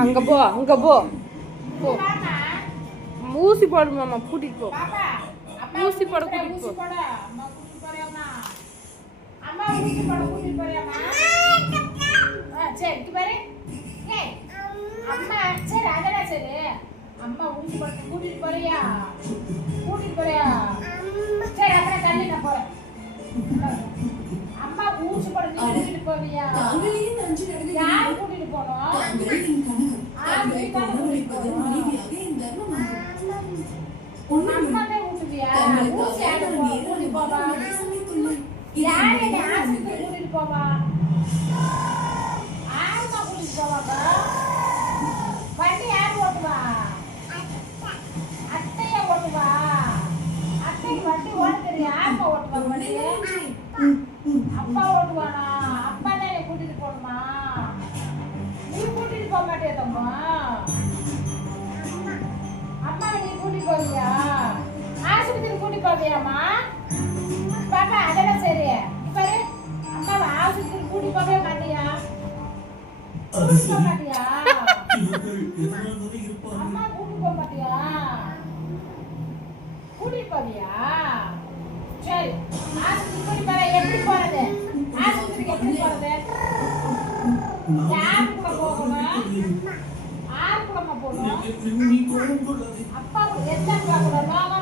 அங்க போ அங்க போ ஊசி போடு மாமா கூட்டிட்டு போ ஊசி போட கூட்டிட்டு போ அம்மா ஊசி போட கூட்டிட்டு போறியாமா சரி பாரு ஏய் அம்மா சரி அதடா சரி அம்மா ஊசி போட கூட்டிட்டு போறியா சரி அப்புறம் தள்ளி நான் போறேன் அம்மா ஊசி போட கூட்டிட்டு போறியா யார் கூட்டிட்டு போனோம் அம்மாவே ஊட்டுவியா ஊசி யாரு கூட்டிட்டு போவா யார் என்ன ஆஸ்பத்திரி கூட்டிட்டு போவா ஆமா கூட்டிட்டு போவாங்க வண்டி யார் ஓட்டுவா அத்தையா ஓட்டுவா அத்தைக்கு வண்டி ஓட்ட தெரியும் யாருமா ஓட்டுவா வண்டி அப்பா ஓட்டுவானா அப்பா தான் என்னை கூட்டிட்டு போகணுமா நீ கூட்டிட்டு போக மாட்டியா தம்மா அம்மாவை நீ கூட்டிட்டு போவியா ஆஸ்பத்திரி கூட்டிட்டு போவியாமா பாப்பா அதெல்லாம் சரி பாரு அம்மாவை ஆஸ்பத்திரி கூட்டிட்டு போகவே மாட்டியா கூட்டிட்டு போக மாட்டியா அம்மா கூட்டிட்டு போக மாட்டியா கூட்டிட்டு போவியா சரி ஆஸ்பத்திரி கூட்டிட்டு போற எப்படி போறது ஆஸ்பத்திரிக்கு எப்படி போறது யார் கூட போகணும் யார் கூடமா போகணும் அப்பா எத்தனை கூட